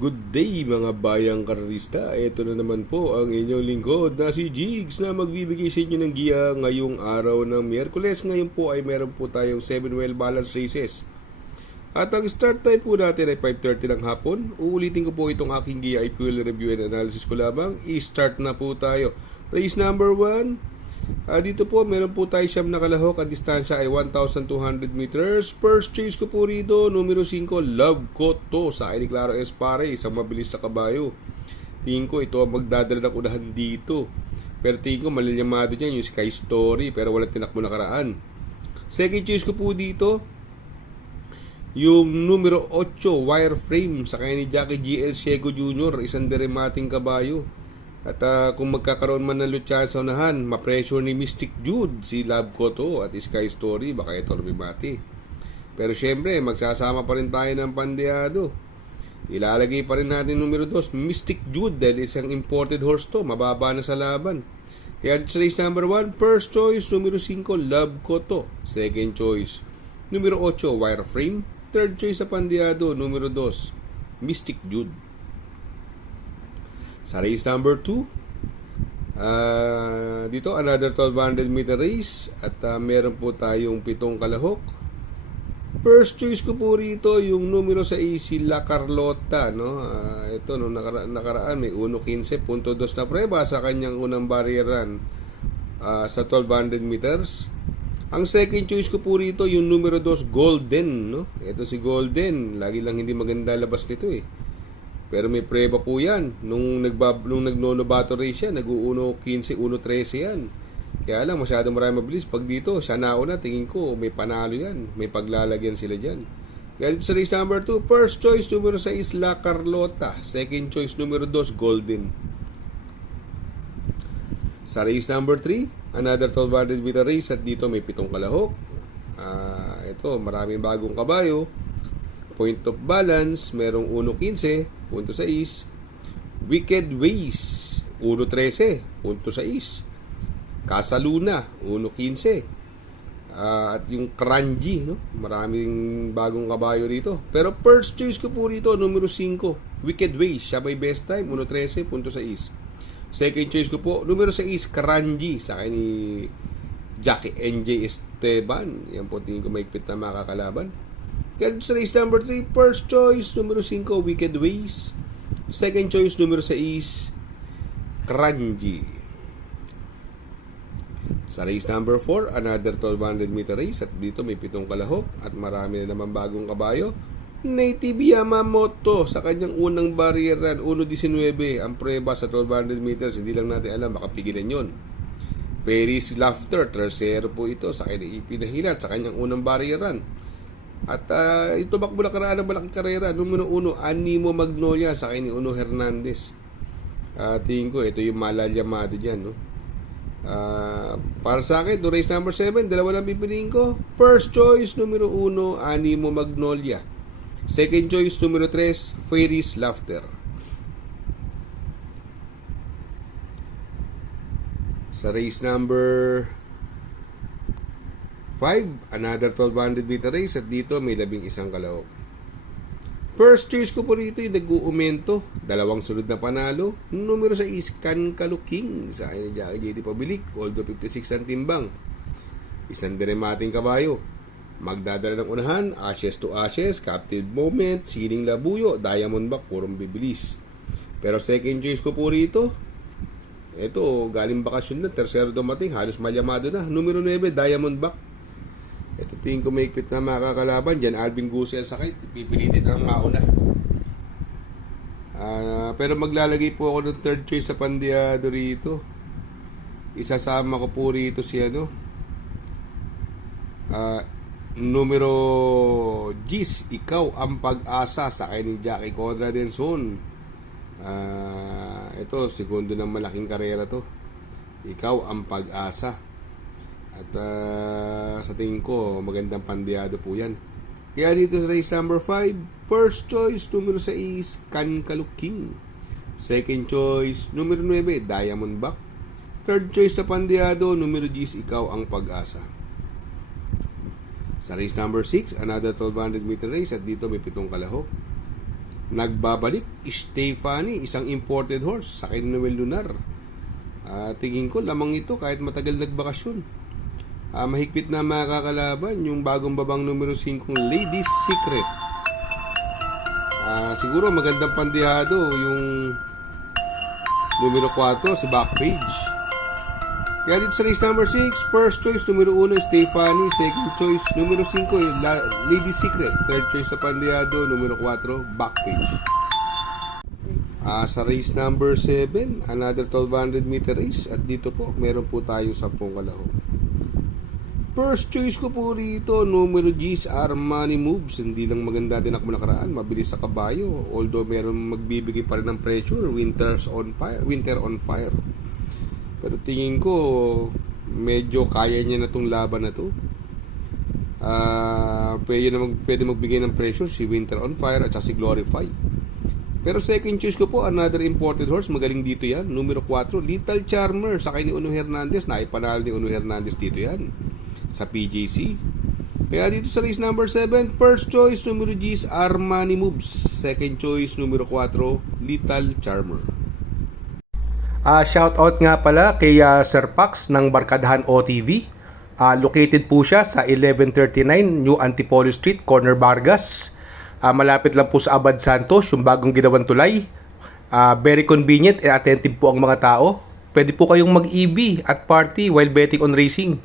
Good day mga bayang karerista. Ito na naman po ang inyong lingkod na si Jigs na magbibigay sa inyo ng giya ngayong araw ng Miyerkules. Ngayon po ay meron po tayong 7 well balance races. At ang start time po natin ay 5:30 ng hapon. Uulitin ko po itong aking giya ay fuel review and analysis ko lamang. I-start na po tayo. Race number 1. Dito po, meron po tayo siyam na kalahok. Ang distansya ay 1,200 meters. First choice ko po rito, numero 5, Love Ko To. Sa akin ni Claro Espare, isang mabilis na kabayo. Tingin ko ito ang magdadala ng unahan dito. Pero tingin ko malilyamado dyan yung Sky Story, pero walang tinakbo na karaan. Second choice ko po dito, yung numero 8, Wireframe. Sa kanya ni Jackie GL Ciego Jr., isang deremating kabayo. At kung magkakaroon man ng lutsyan sa unahan, ma-pressure ni Mystic Jude si Love Ko To at Sky Story, baka ito lumimati. Pero syempre, magsasama pa rin tayo ng pandeado. Ilalagay pa rin natin numero 2, Mystic Jude, dahil isang imported horse to, mababa na sa laban. Kaya sa race number 1, first choice, numero 5, Love Ko To. Second choice, numero 8, Wireframe. Third choice sa pandeado, numero 2, Mystic Jude. Sa race number 2, dito another 1,200 meter race at meron po tayong 7 kalahok. First choice ko po rito yung numero 6, si La Carlota, no? Ito no nakaraan may 1.15.2 na preba sa kanyang unang barrier run sa 1,200 meters. Ang second choice ko po rito yung numero 2, Golden, no? Ito si Golden, lagi lang hindi maganda labas nito eh. Pero may preba po yan. Nung nagnonobato race yan, nag-1.15, 1.13 yan. Kaya lang, masyadong marami mabilis. Pag dito, siya nauna, tingin ko, may panalo yan. May paglalagyan sila dyan. Kaya dito sa race number 2, first choice, numero 6, La Carlota. Second choice, numero 2, Golden. Sa race number 3, another 1,200 meter race. At dito, may 7 kalahok. Ito, maraming bagong kabayo. Point of balance, merong 1.15, punto 6. Wicked Ways, 1.13, punto 6. Casaluna, 1.15. At yung Kranji, no? Maraming bagong kabayo rito. Pero first choice ko po rito, numero 5, Wicked Ways. Siya may best time, 1.13, punto 6. Second choice ko po, numero 6, Kranji. Sa akin ni Jackie NJ Esteban. Yan po tingin ko maigpit na makakalaban. Kaya sa race number 3, first choice, numero 5, Wicked Ways. Second choice, numero 6, Kranji. Sa race number 4, another 1,200 meter race. At dito may 7 kalahok at marami na naman bagong kabayo. Native Yamamoto sa kanyang unang barrier run, 1.19 ang preba sa 1,200 meters. Hindi lang natin alam, baka pigilan yun. Paris Laughter, tercero po ito sa kanyang ipinahilat sa kanyang unang barrier run. At ito bakbo na karaan ng malaking karera. Numero 1, Animo Magnolia sa akin ni Uno Hernandez. Tingin ko ito yung malalyamado dyan, no? Para sa akin, race number 7, dalawa lang pipiliin ko. First choice, numero 1, Animo Magnolia. Second choice, numero 3, Fairies Laughter. Sa race number 5, another 1,200 meter race. At dito may 11 kalahok. First choice ko po rito yung nag-uumento, 2 sunod na panalo. Numero 6, Kankalo King. Sa akin ni Jackie JT Pabilik, although 56 ang timbang. Isang deremating kabayo. Magdadala ng unahan, Ashes to Ashes, Captive Moment, Siling Labuyo, Diamond Back, purong bibilis. Pero second choice ko po rito, ito, galing bakasyon na, tercero dumating, halos malyamado na. Numero 9, Diamond Back. Ito tingin ko maigpit na makakalaban. Diyan Alvin Gusel sakit, pipilitin ang mauna. Pero maglalagay po ako ng third choice sa pandeado rito. Isasama ko po rito si numero 10, Ikaw ang Pag-asa sa akin ni Jackie Conrad Enson. Ito, segundo ng malaking karera to. Ikaw ang Pag-asa. At sa tingin ko, magandang pandeado po yan. Kaya dito sa race number 5, first choice, numero 6, Kankalo King. Second choice, numero 9, Diamond Back. Third choice sa pandeado, numero 10, Ikaw ang Pag-asa. Sa race number 6, another 1,200 meter race. At dito may 7 kalahok. Nagbabalik, Stephanie, isang imported horse sa Noel Lunar. Tingin ko lamang ito kahit matagal nagbakasyon. Mahigpit na makakalaban yung bagong babang numero 5, Ladies Secret. Siguro magandang pandihado yung numero 4, si Backpage. Kaya dito sa race number 6, first choice numero 1, Stephanie. Second choice numero 5, Lady Secret. Third choice sa pandihado, numero 4, Backpage. Sa race number 7, another 1200 meter race. At dito po, meron po tayong 10 kalahok. First choice ko po rito, numero G's Armani Moves. Hindi lang maganda din ako nakaraan, mabilis sa kabayo. Although meron magbibigay pa rin ng pressure, winter on fire. Pero tingin ko, medyo kaya niya na itong laban na to. Pwede magbigay ng pressure si Winter on Fire at si Glorify. Pero second choice ko po, another imported horse, magaling dito yan, numero 4, Little Charmer, sakay ni Uno Hernandez. Naipanalo ni Uno Hernandez dito yan sa PJC. Kaya dito sa race number 7, first choice numero G's Armani Moves, second choice numero 4, Little Charmer. Shout out nga pala kay Sir Pax ng Barkadahan OTV. Located po siya sa 1139 New Antipolo Street, Corner Vargas. Malapit lang po sa Abad Santos, yung bagong ginawang tulay. Very convenient and attentive po ang mga tao. Pwede po kayong mag-EB at party while betting on racing.